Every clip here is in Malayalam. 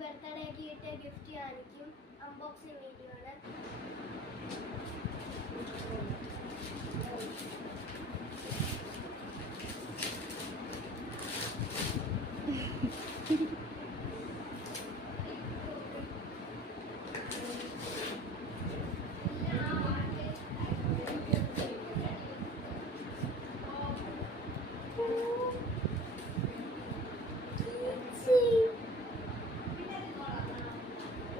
ബർത്ത്ഡേക്ക് കിട്ടിയ ഗിഫ്റ്റ് കാണിക്കും. അൺബോക്സിംഗ് വീഡിയോ ആണ്.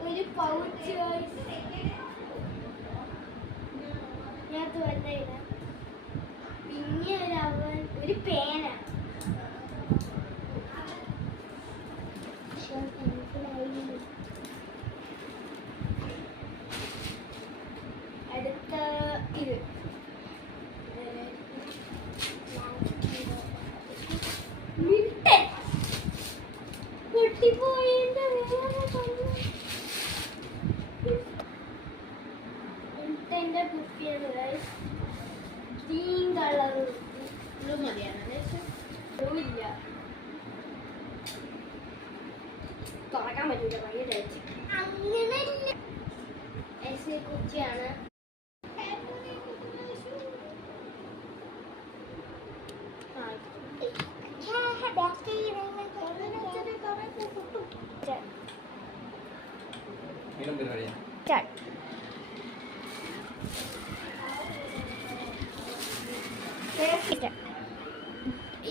ഒരു പൗച്ച് ഞാൻ തുറന്നില്ല. പിന്നെ ഒരു പേന, അടുത്ത ഇത് പൊട്ടിപ്പോയതിന്റെ മുട്ടന്റെ കുപ്പിയാണ്. ഗ്രീൻ കളർ ബ്ലൂ മതിയാണ്. ബ്ലൂ ഇല്ല, തുറക്കാൻ പറ്റില്ല, ഭയങ്കര അങ്ങനെ കുച്ചിയാണ്.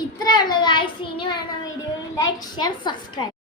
ഇത്രയുള്ള ഗായ്സ്. ഇനി വേണം വീഡിയോ ലൈക്ക്, ഷെയർ, സബ്സ്ക്രൈബ്.